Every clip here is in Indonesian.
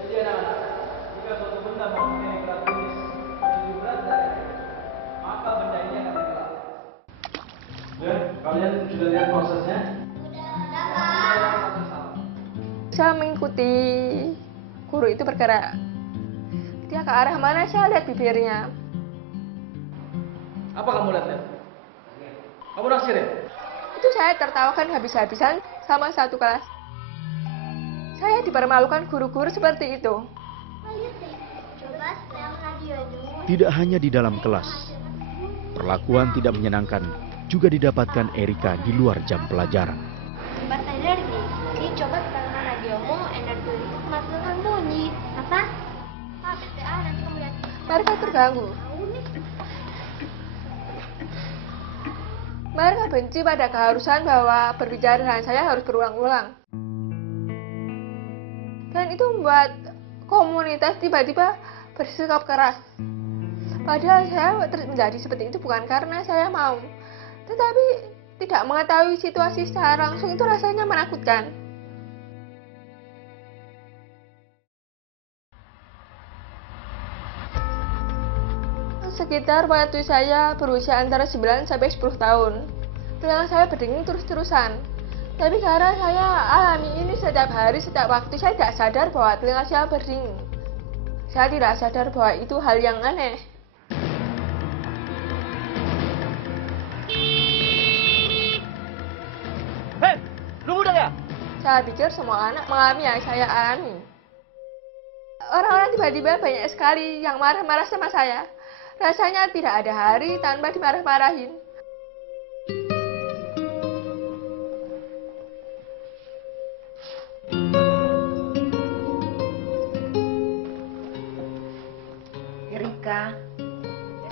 Jadi anak-anak, jika suatu benda mempunyai berat tulis yang lebih berat dari maka benda ini akan tenggelam. Ya, kalian sudah lihat prosesnya? Saya mengikuti guru itu bergerak. Dia ke arah mana, saya lihat bibirnya. Apa kamu lihat? Kamu naksir ya? Itu saya tertawakan habis-habisan sama satu kelas. Saya dipermalukan guru-guru seperti itu. Tidak hanya di dalam kelas, perlakuan tidak menyenangkan juga didapatkan Erika di luar jam pelajaran. Tempat energi, jadi coba karena radiomu energi itu menghasilkan bunyi. Apa? BTA nanti kamu lihat. Mereka terganggu. Mereka benci pada keharusan bahwa berbicara dengan saya harus berulang-ulang. Dan itu membuat komunitas tiba-tiba bersikap keras. Padahal saya menjadi seperti itu bukan karena saya mau, tetapi tidak mengetahui situasi secara langsung itu rasanya menakutkan. Sekitar waktu saya berusia antara 9 sampai 10 tahun. Telinga saya berdenging terus-terusan. Tapi karena saya alami ini setiap hari, setiap waktu, saya tidak sadar bahwa telinga saya berdenging. Saya tidak sadar bahwa itu hal yang aneh. Hei, lu udah ya? Saya pikir semua anak mengalami yang saya alami. Orang-orang tiba-tiba banyak sekali yang marah-marah sama saya. Rasanya tidak ada hari tanpa dimarah-marahin. Erika,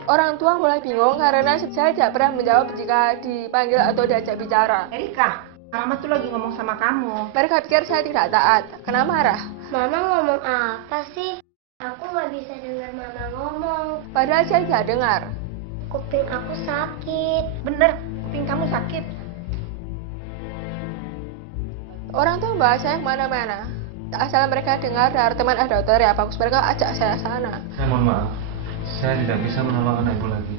Orang tua mulai bingung karena saya tidak pernah menjawab jika dipanggil atau diajak bicara. Erika, Mama tuh lagi ngomong sama kamu. Mereka pikir saya tidak taat. Kenapa marah? Mama ngomong apa sih? Aku nggak bisa dengar Mama ngomong. Padahal saya tidak dengar. Kuping aku sakit. Bener, kuping kamu sakit. Orang tua membawa saya kemana-mana. Asal mereka dengar dari teman dokter ya bagus, mereka ajak saya sana. Saya mohon maaf, saya tidak bisa menolong anak ibu lagi.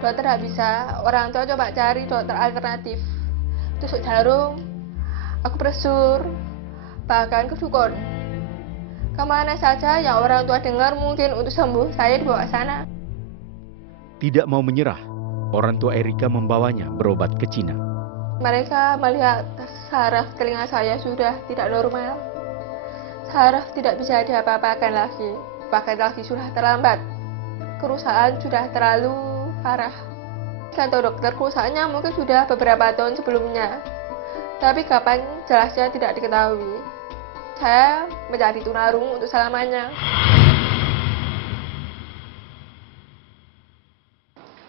Dokter tidak bisa, orang tua coba cari dokter alternatif. Tusuk jarum, aku presur, bahkan ke dukun. Kemana saja yang orang tua dengar mungkin untuk sembuh, saya dibawa sana. Tidak mau menyerah, orang tua Erika membawanya berobat ke Cina. Mereka melihat saraf telinga saya sudah tidak normal. Saraf tidak bisa diapa-apakan lagi, bahkan lagi sudah terlambat. Kerusakan sudah terlalu parah. Kata dokter, kerusakannya mungkin sudah beberapa tahun sebelumnya. Tapi kapan jelasnya tidak diketahui. Saya menjadi tunarungu untuk selamanya.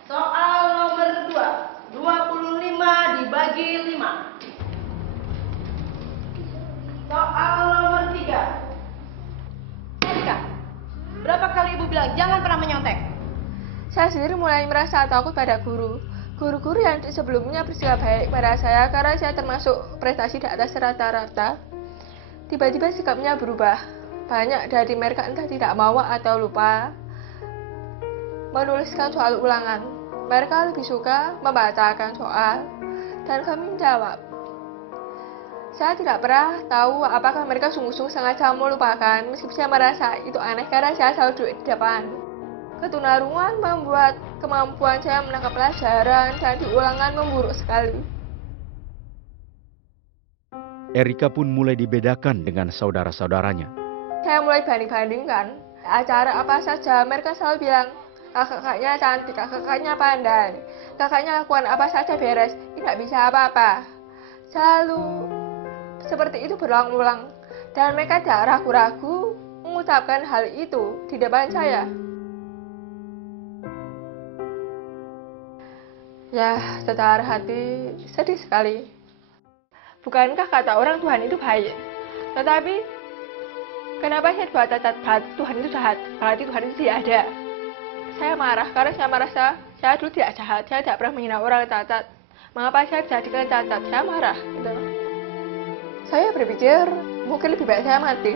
Soal nomor 2, 25 dibagi 5. Soal nomor 3. Erika, berapa kali ibu bilang jangan pernah menyontek? Saya sendiri mulai merasa takut pada guru. Guru-guru yang sebelumnya bersikap baik pada saya karena saya termasuk prestasi di atas rata-rata. Tiba-tiba sikapnya berubah. Banyak dari mereka entah tidak mau atau lupa menuliskan soal ulangan. Mereka lebih suka membacakan soal dan kami menjawab. Saya tidak pernah tahu apakah mereka sungguh-sungguh sengaja melupakan, meskipun saya merasa itu aneh karena saya selalu duduk di depan. Ketunarungan membuat kemampuan saya menangkap pelajaran dan di ulangan memburuk sekali. Erika pun mulai dibedakan dengan saudara-saudaranya. Saya mulai banding-bandingkan. Acara apa saja mereka selalu bilang, kakaknya cantik, kakaknya pandai, kakaknya lakukan apa saja beres, tidak bisa apa-apa. Selalu seperti itu berulang-ulang. Dan mereka tidak ragu-ragu mengucapkan hal itu di depan saya. Ya, secara hati sedih sekali. Bukankah kata orang Tuhan itu baik? Tetapi, kenapa saya berkata Tuhan itu jahat? Berarti Tuhan itu tidak ada. Saya marah karena saya merasa saya dulu tidak jahat, saya tidak pernah menghina orang cacat. Mengapa saya dijadikan cacat? Saya marah. Gitu. Saya berpikir mungkin lebih baik saya mati.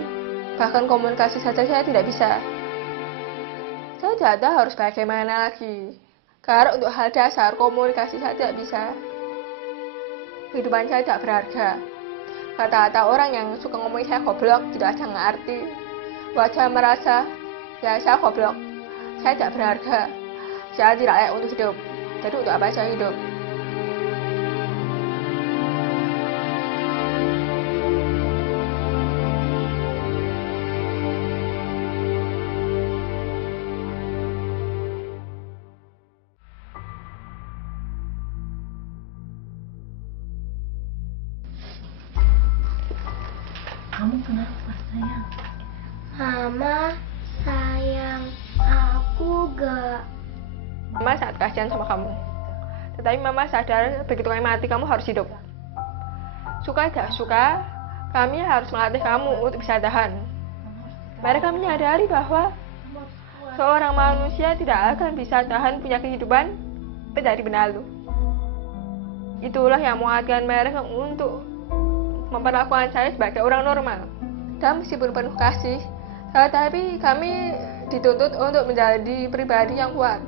Bahkan komunikasi saja saya tidak bisa. Saya tidak tahu harus bagaimana lagi. Karena untuk hal dasar komunikasi saya tidak bisa. Kehidupan saya tidak berharga. Kata-kata orang yang suka ngomongin saya goblok tidak ada ngerti. Buat saya merasa, ya saya goblok. Saya tidak berharga. Saya tidak layak untuk hidup. Jadi untuk apa saya hidup? Kamu kenapa sayang? Mama sayang aku gak. Mama sangat kasihan sama kamu. Tetapi Mama sadar begitu kamu mati kamu harus hidup. Suka tidak suka, kami harus melatih kamu untuk bisa tahan. Mereka menyadari bahwa seorang manusia tidak akan bisa tahan punya kehidupan dari benalu. Itulah yang menguatkan mereka untuk memperlakukan saya sebagai orang normal. Dan meskipun penuh kasih, tetapi kami dituntut untuk menjadi pribadi yang kuat.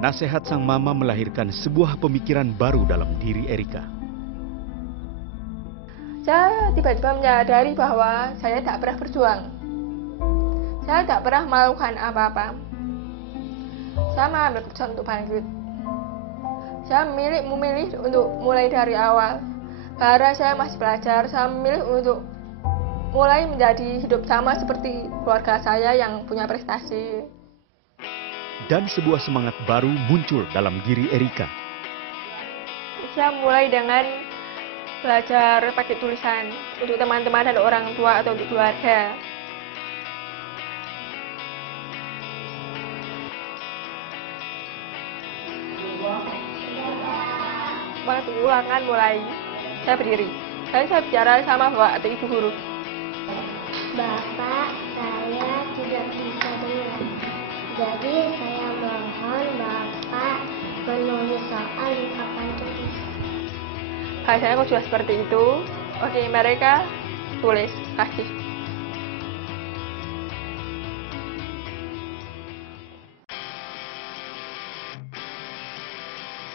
Nasihat sang mama melahirkan sebuah pemikiran baru dalam diri Erika. Saya tiba-tiba menyadari bahwa saya tak pernah berjuang. Saya tak pernah melakukan apa-apa. Saya mengambil keputusan untuk bangkit. Saya memilih untuk mulai dari awal. Karena saya masih belajar, saya memilih untuk mulai menjadi hidup sama seperti keluarga saya yang punya prestasi. Dan sebuah semangat baru muncul dalam diri Erika. Saya mulai dengan belajar pakai tulisan untuk teman-teman dan orang tua atau untuk keluarga. Waktu ulangan mulai. Saya berdiri. Saya bicara sama bapak atau ibu guru. Bapak, saya tidak bisa dengar. Jadi saya mohon Bapak menulis soal di papan tulis. Bahasanya kok sudah seperti itu. Oke, mereka tulis, kasih.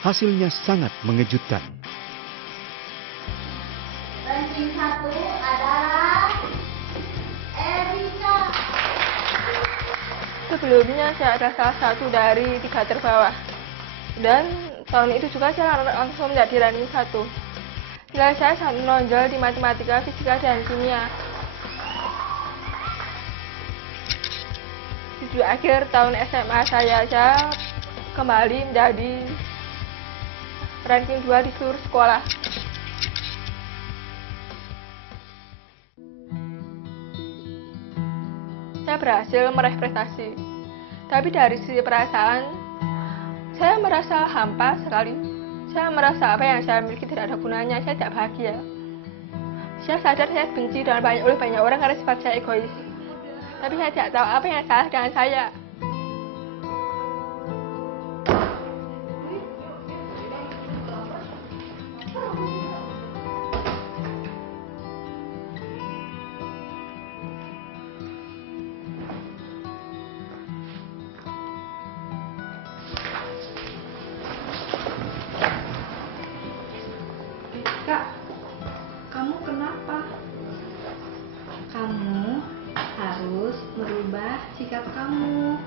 Hasilnya sangat mengejutkan. Ranking 1 adalah Erika. Sebelumnya saya adalah salah satu dari 3 terbawah. Dan tahun itu juga saya langsung menjadi ranking 1. Nilai saya sangat menonjol di matematika, fisika, dan kimia. Di akhir tahun SMA saya kembali menjadi ranking 2 di seluruh sekolah. Saya berhasil meraih prestasi. Tapi dari sisi perasaan, saya merasa hampa sekali. Saya merasa apa yang saya miliki tidak ada gunanya, saya tidak bahagia. Saya sadar saya benci oleh banyak orang karena sifat saya egois. Tapi saya tidak tahu apa yang salah dengan saya. Kak, kamu kenapa? Kamu harus merubah sikap kamu.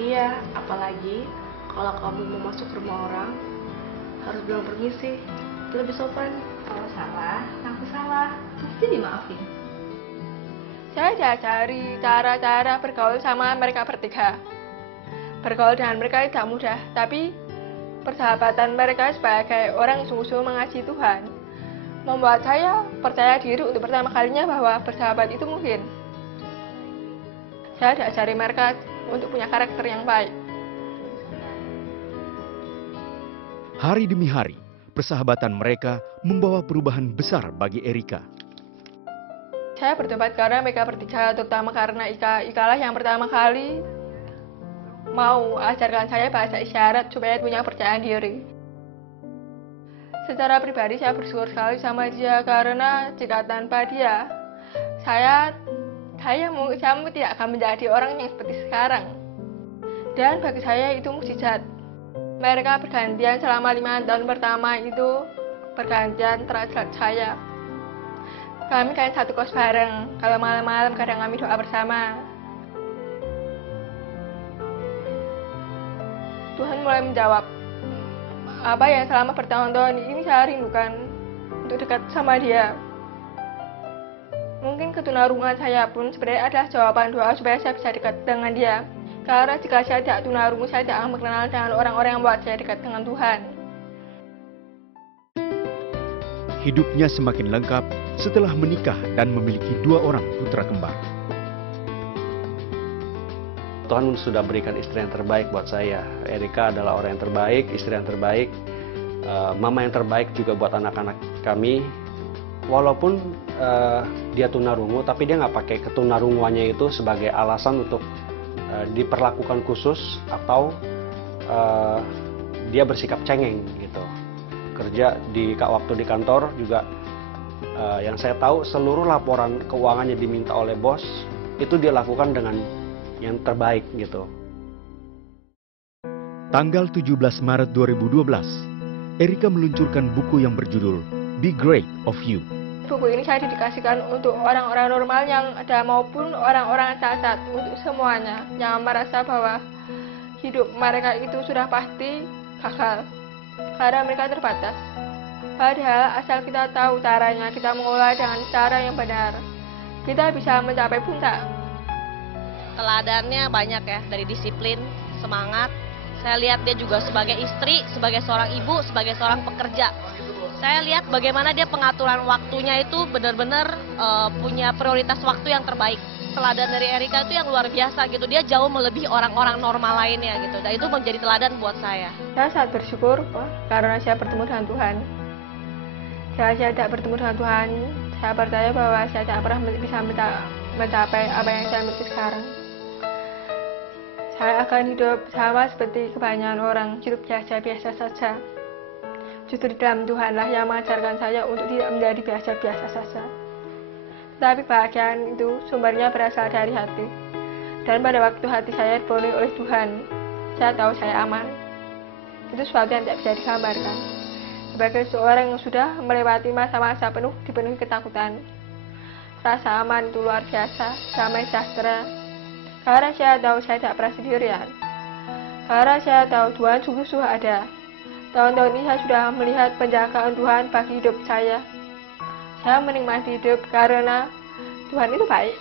Iya, apalagi kalau kamu mau masuk rumah orang, harus bilang permisi, itu lebih sopan. Kalau salah, aku salah. Pasti dimaafin. Saya diajari cara-cara bergaul sama mereka bertiga. Bergaul dengan mereka tidak mudah, tapi persahabatan mereka sebagai orang yang sungguh-sungguh mengasihi Tuhan membuat saya percaya diri untuk pertama kalinya bahwa bersahabat itu mungkin. Saya diajari mereka untuk punya karakter yang baik. Hari demi hari, persahabatan mereka membawa perubahan besar bagi Erika. Saya bertobat karena mereka bertiga, terutama karena Ika. Ikalah yang pertama kali mau ajarkan saya bahasa isyarat supaya punya percayaan diri. Secara pribadi saya bersyukur sekali sama dia, karena jika tanpa dia, saya mungkin tidak akan menjadi orang yang seperti sekarang. Dan bagi saya itu mukjizat. Mereka bergantian selama 5 tahun pertama itu, bergantian terhadap saya. Kami kan satu kos bareng, kalau malam-malam kadang kami doa bersama. Tuhan mulai menjawab apa yang selama bertahun-tahun ini saya rindukan, untuk dekat sama dia. Mungkin ketunarungan saya pun sebenarnya adalah jawaban doa supaya saya bisa dekat dengan dia. Karena jika saya tidak tunarungu, saya tidak akan berkenalan dengan orang-orang yang membuat saya dekat dengan Tuhan. Hidupnya semakin lengkap setelah menikah dan memiliki 2 orang putra kembar. Tuhan sudah berikan istri yang terbaik buat saya. Erika adalah orang yang terbaik, istri yang terbaik, mama yang terbaik juga buat anak-anak kami. Walaupun dia tunarungu, tapi dia nggak pakai ketunarunguannya itu sebagai alasan untuk diperlakukan khusus atau dia bersikap cengeng gitu. Kerja waktu di kantor juga yang saya tahu seluruh laporan keuangannya diminta oleh bos itu dia lakukan dengan yang terbaik gitu. Tanggal 17 Maret 2012, Erika meluncurkan buku yang berjudul Be Great of You. Buku ini saya dedikasikan untuk orang-orang normal yang ada maupun orang-orang cacat, untuk semuanya yang merasa bahwa hidup mereka itu sudah pasti gagal karena mereka terbatas. Padahal asal kita tahu caranya, kita mengolah dengan cara yang benar, kita bisa mencapai puncak. Teladannya banyak ya, dari disiplin, semangat. Saya lihat dia juga sebagai istri, sebagai seorang ibu, sebagai seorang pekerja. Saya lihat bagaimana dia pengaturan waktunya itu benar-benar punya prioritas waktu yang terbaik. Teladan dari Erika itu yang luar biasa gitu, dia jauh melebihi orang-orang normal lainnya gitu. Dan itu menjadi teladan buat saya. Saya sangat bersyukur karena saya bertemu dengan Tuhan. Jika saya tidak bertemu dengan Tuhan, saya percaya bahwa saya tidak pernah bisa mencapai apa yang saya miliki sekarang. Saya akan hidup sama seperti kebanyakan orang, hidup biasa-biasa saja. Justru di dalam Tuhanlah yang mengajarkan saya untuk tidak menjadi biasa-biasa saja. Tetapi kebahagiaan itu sumbernya berasal dari hati. Dan pada waktu hati saya dipenuhi oleh Tuhan, saya tahu saya aman. Itu sesuatu yang tidak bisa digambarkan. Sebagai seorang yang sudah melewati masa-masa dipenuhi ketakutan, rasa aman itu luar biasa, damai sejahtera. Karena saya tahu saya tidak pernah sendirian. Karena saya tahu Tuhan sungguh-sungguh ada. Tahun-tahun ini saya sudah melihat penjagaan Tuhan bagi hidup saya. Saya menikmati hidup karena Tuhan itu baik.